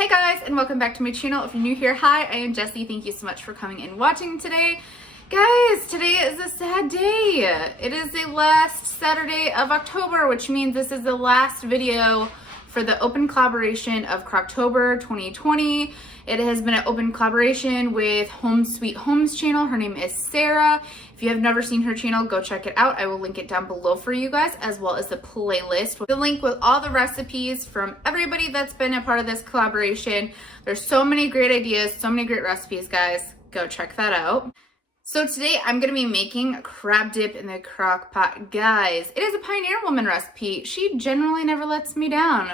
Hey guys, and welcome back to my channel. If you're new here, hi, I am Jessi. Thank you so much for coming and watching today. Guys, today is a sad day. It is the last Saturday of October, which means this is the last video for the open collaboration of Crocktober 2020. It has been an open collaboration with Home Sweet Holmes channel. Her name is Sarah. If you have never seen her channel, go check it out. I will link it down below for you guys, as well as the playlist. The link with all the recipes from everybody that's been a part of this collaboration. There's so many great ideas, so many great recipes, guys. Go check that out. So today I'm gonna be making crab dip in the crock pot. Guys, it is a Pioneer Woman recipe. She generally never lets me down.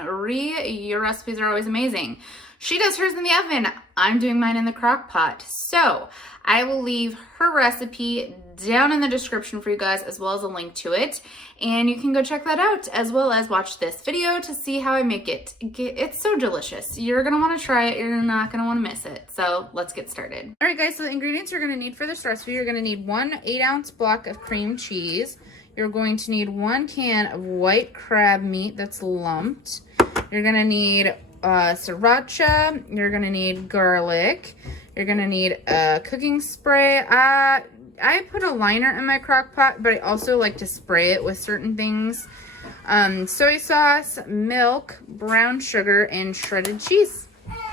Your recipes are always amazing. She does hers in the oven. I'm doing mine in the crock pot. So I will leave her recipe down in the description for you guys, as well as a link to it. And you can go check that out, as well as watch this video to see how I make it. It's so delicious. You're gonna wanna try it. You're not gonna wanna miss it. So let's get started. All right guys, so the ingredients you're gonna need for this recipe, you're gonna need 1 8-ounce block of cream cheese. You're going to need 1 can of white crab meat that's lumped. You're gonna need sriracha. You're gonna need garlic. You're gonna need a cooking spray. I put a liner in my crock pot, but I also like to spray it with certain things. Soy sauce, milk, brown sugar, and shredded cheese.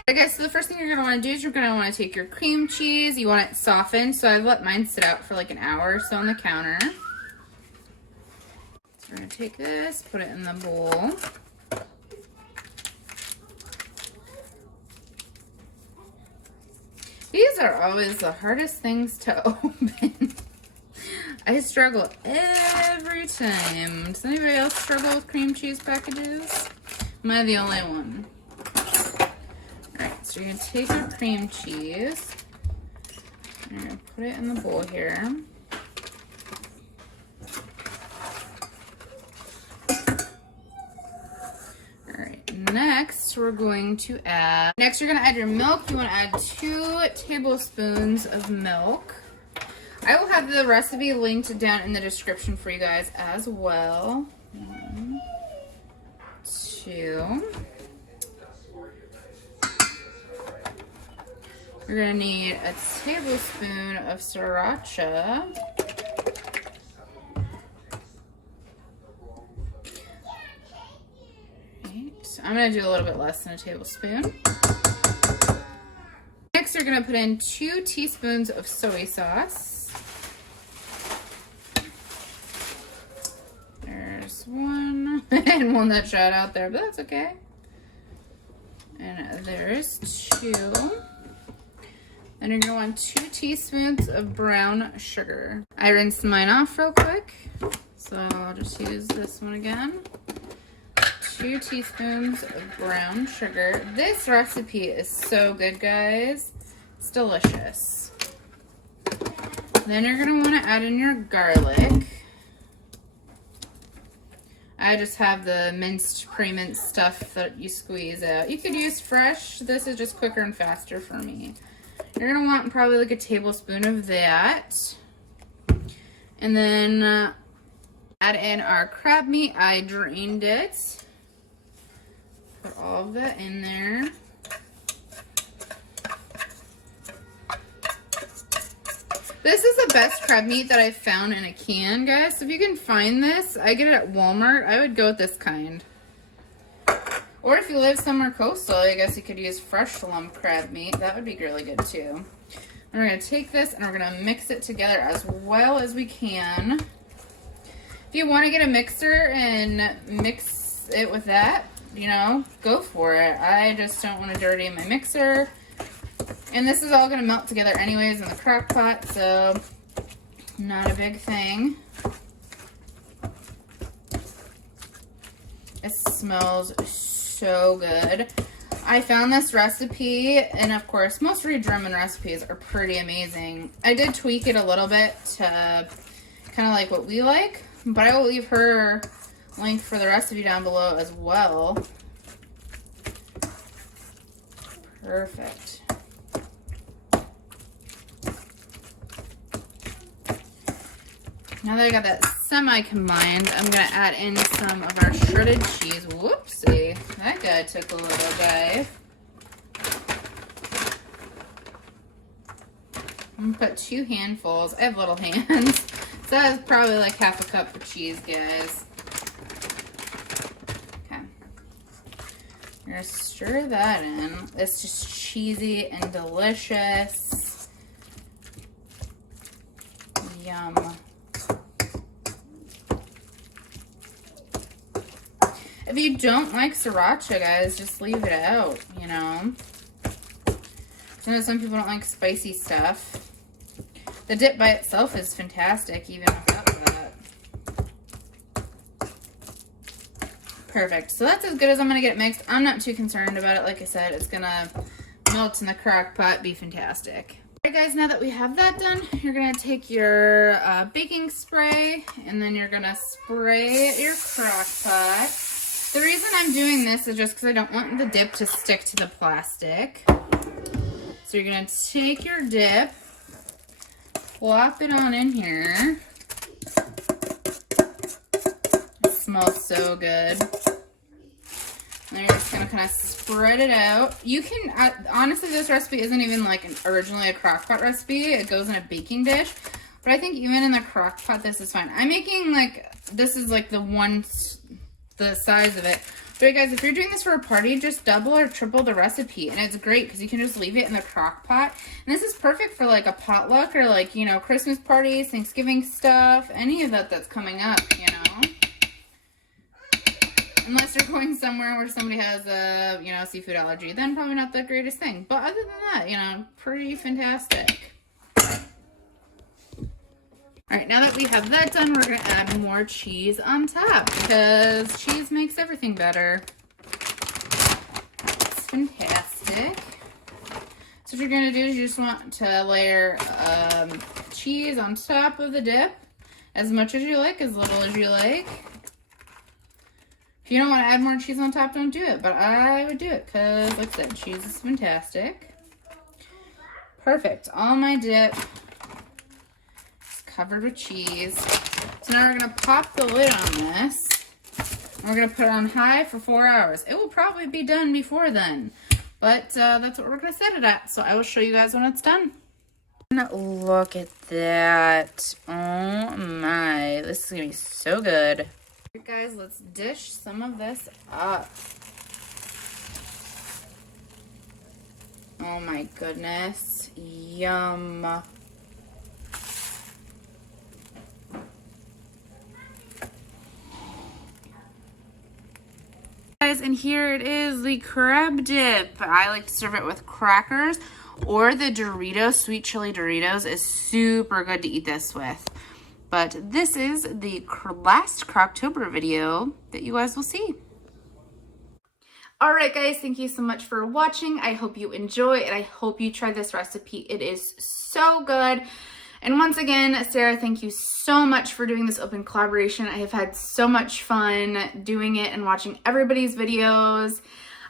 Okay, guys, so the first thing you're gonna wanna do is you're gonna wanna take your cream cheese. You want it softened, so I've let mine sit out for like an hour or so on the counter. So we're gonna take this, put it in the bowl. These are always the hardest things to open. I struggle every time. Does anybody else struggle with cream cheese packages? Am I the only one? Alright, so you're going to take your cream cheese. And you're going to put it in the bowl here. Next, we're going to add, you're going to add your milk. You want to add 2 tablespoons of milk. I will have the recipe linked down in the description for you guys as well. 1, 2. You're going to need a tablespoon of sriracha. I'm going to do a little bit less than a tablespoon. Next, you're going to put in 2 teaspoons of soy sauce. There's 1. And one that shot out there, but that's okay. And there's 2. Then you're going to want 2 teaspoons of brown sugar. I rinsed mine off real quick, so I'll just use this one again. 2 teaspoons of brown sugar. This recipe is so good, guys. It's delicious. Then you're going to want to add in your garlic. I just have the minced, pre-minced stuff that you squeeze out. You could use fresh. This is just quicker and faster for me. You're going to want probably like a tablespoon of that. And then add in our crab meat. I drained it. Put all of that in there. This is the best crab meat that I've found in a can, guys. So if you can find this, I get it at Walmart. I would go with this kind. Or if you live somewhere coastal, I guess you could use fresh lump crab meat. That would be really good too. And we're going to take this and we're going to mix it together as well as we can. If you want to get a mixer and mix it with that, you know, go for it. I just don't want to dirty my mixer. And this is all going to melt together anyways in the crock pot, so not a big thing. It smells so good. I found this recipe, and of course, most German recipes are pretty amazing. I did tweak it a little bit to kind of like what we like, but I will leave her link for the recipe down below as well. Perfect. Now that I got that semi-combined, I'm going to add in some of our shredded cheese. Whoopsie. That guy took a little dive. I'm gonna put 2 handfuls. I have little hands. So that is probably like half a cup of cheese, guys. Okay. I'm gonna stir that in. It's just cheesy and delicious. Yum. If you don't like sriracha, guys, just leave it out, you know. I know some people don't like spicy stuff. The dip by itself is fantastic, even without that. Perfect. So that's as good as I'm going to get it mixed. I'm not too concerned about it. Like I said, it's going to melt in the crock pot, be fantastic. Alright guys, now that we have that done, you're going to take your baking spray, and then you're going to spray your crock pot. The reason I'm doing this is just because I don't want the dip to stick to the plastic. So you're going to take your dip, plop it on in here. It smells so good. And you're just going to kind of spread it out. You can, honestly, this recipe isn't even like originally a crock pot recipe. It goes in a baking dish. But I think even in the crock pot, this is fine. I'm making like, this is like the size of it. But guys, if you're doing this for a party, just double or triple the recipe. And it's great because you can just leave it in the crock pot. And this is perfect for like a potluck or like, you know, Christmas parties, Thanksgiving stuff, any of that that's coming up, you know. Unless you're going somewhere where somebody has a, you know, seafood allergy, then probably not the greatest thing. But other than that, you know, pretty fantastic. Alright, now that we have that done, we're going to add more cheese on top because cheese makes everything better. It's fantastic. So what you're going to do is you just want to layer cheese on top of the dip as much as you like, as little as you like. If you don't want to add more cheese on top, don't do it, but I would do it because, like I said, cheese is fantastic. Perfect. All my dip covered with cheese. So now we're going to pop the lid on this. And we're going to put it on high for 4 hours. It will probably be done before then. But that's what we're going to set it at. So I will show you guys when it's done. Look at that. Oh my. This is going to be so good. Alright guys, let's dish some of this up. Oh my goodness. Yum. Guys, and here it is, the crab dip. I like to serve it with crackers or the Doritos, sweet chili Doritos is super good to eat this with. But this is the last Crocktober video that you guys will see. Alright guys, thank you so much for watching. I hope you enjoy and I hope you try this recipe. It is so good. And once again, Sarah, thank you so much for doing this open collaboration. I have had so much fun doing it and watching everybody's videos.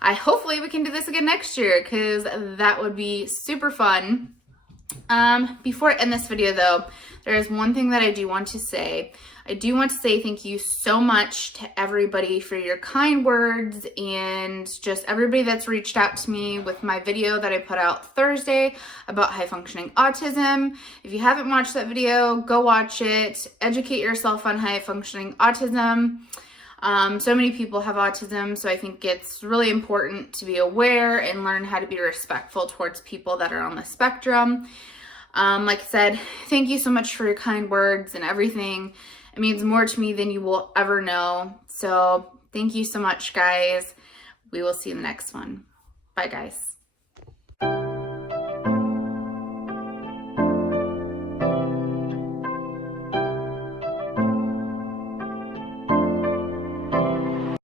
Hopefully we can do this again next year because that would be super fun. Before I end this video though, there is one thing that I do want to say. I do want to say thank you so much to everybody for your kind words and just everybody that's reached out to me with my video that I put out Thursday about high functioning autism. If you haven't watched that video, go watch it. Educate yourself on high functioning autism. So many people have autism, so I think it's really important to be aware and learn how to be respectful towards people that are on the spectrum. Like I said, thank you so much for your kind words and everything. It means more to me than you will ever know. So thank you so much, guys. We will see you in the next one. Bye, guys.